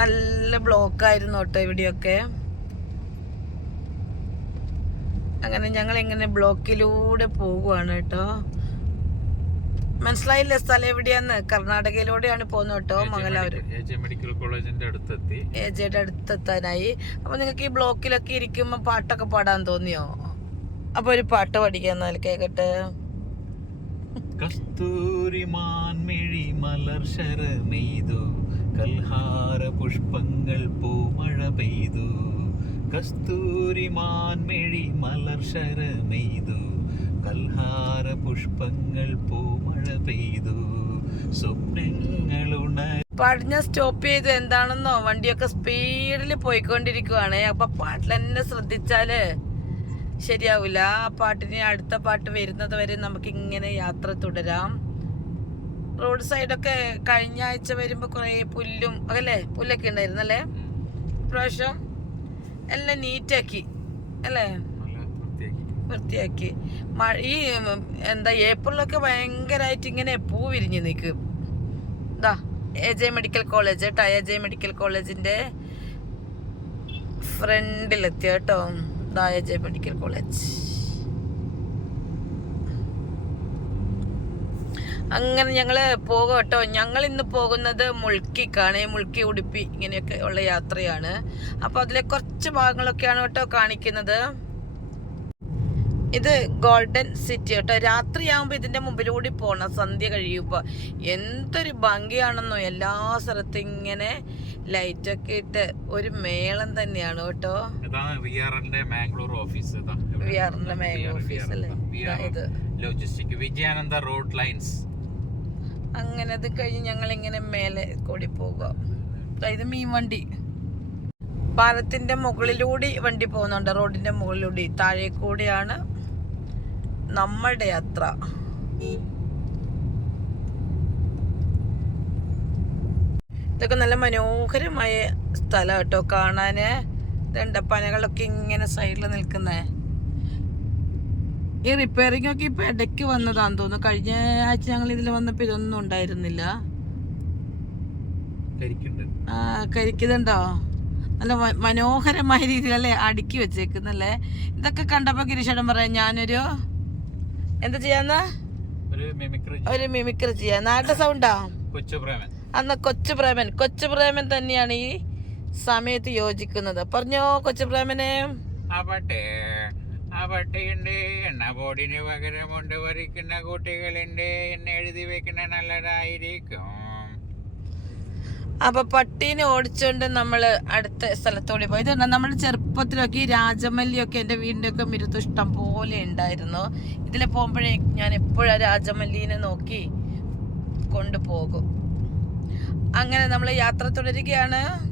നല്ല ബ്ലോക്ക് ആയിരുന്നു കേട്ടോ ഇവിടെയൊക്കെ. അങ്ങനെ ഞങ്ങൾ ഇങ്ങനെ ബ്ലോക്കിലൂടെ പോകുവാണ് കേട്ടോ. മനസ്സിലായില്ല സ്ഥലം എവിടെയാന്ന്? കർണാടകയിലൂടെയാണ് പോകുന്നത് കേട്ടോ മംഗലാപുരം. മെഡിക്കൽ കോളേജിന്റെ അടുത്തെത്തി. അടുത്തെത്താനായി. അപ്പൊ നിങ്ങൾക്ക് ഈ ബ്ലോക്കിലൊക്കെ ഇരിക്കുമ്പോ പാട്ടൊക്കെ പാടാൻ തോന്നിയോ? അപ്പൊ ഒരു പാട്ട് പഠിക്കാൻ കേക്കട്ടെ. കസ്തൂരി മാൻ മാൻമിഴി മലർ ശരമെയ്തു കൽഹാര പുഷ്പങ്ങൾ പൂമഴ പെയ്തു. കസ്തൂരി മലർ ശരമെയ്തു. കൽഹാര പുഷ്പങ്ങൾ പൂമഴ പെയ്തു. സ്വപ്നങ്ങളുണ ഞാൻ സ്റ്റോപ്പ് ചെയ്ത് എന്താണെന്നോ? വണ്ടിയൊക്കെ സ്പീഡിൽ പോയിക്കൊണ്ടിരിക്കുവാണ്. അപ്പൊ പാട്ടിൽ തന്നെ ശ്രദ്ധിച്ചാൽ ശരിയാവില്ല ആ പാട്ടിന് അടുത്ത പാട്ട് വരുന്നത് വരെ നമുക്ക് ഇങ്ങനെ യാത്ര തുടരാം. റോഡ് സൈഡൊക്കെ കഴിഞ്ഞ ആഴ്ച വരുമ്പോൾ കുറെ പുല്ലും അല്ലേ? പുല്ലൊക്കെ ഉണ്ടായിരുന്നല്ലേ ഇപ്രാവശ്യം എല്ലാം നീറ്റാക്കി അല്ലേ? വൃത്തിയാക്കി. മഴ ഈ എന്താ ഏപ്രിലൊക്കെ ഭയങ്കരമായിട്ട് ഇങ്ങനെ പൂ വിരിഞ്ഞു നിൽക്കും ഇതാ എ ജെ മെഡിക്കൽ കോളേജ് കേട്ടോ എ ജെ മെഡിക്കൽ കോളേജിന്റെ ഫ്രണ്ടിലെത്തി കേട്ടോ. ഇതാ എ ജെ മെഡിക്കൽ കോളേജ്. അങ്ങനെ ഞങ്ങൾ പോകും കേട്ടോ ഞങ്ങൾ ഇന്ന് പോകുന്നത് മുൾക്കിക്കാണ്. മുൾക്കി ഉടുപ്പി ഇങ്ങനെയൊക്കെ ഉള്ള യാത്രയാണ്. അപ്പൊ അതിലെ കുറച്ച് ഭാഗങ്ങളൊക്കെയാണ് കേട്ടോ കാണിക്കുന്നത്. ഇത് ഗോൾഡൻ സിറ്റി കേട്ടോ. രാത്രിയാകുമ്പോൾ ഇതിന്റെ മുമ്പിലൂടെ പോകണം സന്ധ്യ കഴിയുമ്പോൾ എന്തൊരു ഭംഗിയാണെന്നോ. എല്ലാ സ്ഥലത്തും ഇങ്ങനെ ലൈറ്റൊക്കെ ഇട്ട് ഒരു മേളം തന്നെയാണ് കേട്ടോ. വി ആറിന്റെ മാംഗ്ലൂർ ഓഫീസ്. വി ആറിന്റെ മേഘ ഓഫീസ് അല്ലേ? ഇത് ലോജിസ്റ്റിക് വിജയാനന്ദ റോഡ് ലൈൻസ് അങ്ങനെ അത് കഴിഞ്ഞ് ഞങ്ങൾ ഇങ്ങനെ മേലെ കൂടി പോകുക അതായത് മീൻ വണ്ടി. പാലത്തിന്റെ മുകളിലൂടെ വണ്ടി പോകുന്നുണ്ട്. റോഡിന്റെ മുകളിലൂടെ. താഴെ കൂടെയാണ് നമ്മളുടെ യാത്ര. ഇതൊക്കെ നല്ല മനോഹരമായ സ്ഥലം കേട്ടോ. കാണാന് ഇതുണ്ട് പനകളൊക്കെ ഇങ്ങനെ സൈഡിൽ നിൽക്കുന്നേ. ഈ റിപ്പയറിംഗ് ഒക്കെ ഇപ്പൊ ഇടയ്ക്ക് വന്നതാന്ന് തോന്നുന്നു. കഴിഞ്ഞ ആഴ്ച ഞങ്ങൾ ഇതിൽ വന്നപ്പോ ഇതൊന്നും ഉണ്ടായിരുന്നില്ല. ആ, കരിക്കുന്നുണ്ടോ? നല്ല മനോഹരമായ മനോഹരമായ രീതിയിലല്ലേ അടുക്കി വെച്ചേക്കുന്നല്ലേ? ഇതൊക്കെ കണ്ടപ്പോ ഗിരീഷേടൻ പറയാം ഞാനൊരു എന്താ ചെയ്യാന്ന്? ഒരു മിമിക്രി ചെയ്യാ. നാട്ട സൗണ്ടാ അന്ന് കൊച്ചു പ്രേമൻ. കൊച്ചു പ്രേമൻ തന്നെയാണ് ഈ സമയത്ത് യോജിക്കുന്നത്. പറഞ്ഞോ കൊച്ചു പ്രേമനെ. ആവട്ടെ. ആവട്ടെയുണ്ട് എണ്ണ ബോർഡിന് പകരം കൊണ്ട് വരയ്ക്കുന്ന കുട്ടികളുണ്ട്. എന്നെ എഴുതി വെക്കുന്ന നല്ലതായിരിക്കും. അപ്പൊ പട്ടീനെ ഓടിച്ചോണ്ട് നമ്മൾ അടുത്ത സ്ഥലത്തോടെ പോയി. ഇതുണ്ട്? നമ്മുടെ ചെറുപ്പത്തിലൊക്കെ ഈ രാജമല്ലിയൊക്കെ എന്റെ വീടിന്റെ ഒക്കെ മിരുത്ത് ഇഷ്ടം പോലെ ഉണ്ടായിരുന്നു. ഇതിൽ പോകുമ്പോഴേ ഞാൻ എപ്പോഴും രാജമല്ലിനെ നോക്കി കൊണ്ടുപോകും. അങ്ങനെ നമ്മൾ യാത്ര തുടരുകയാണ്.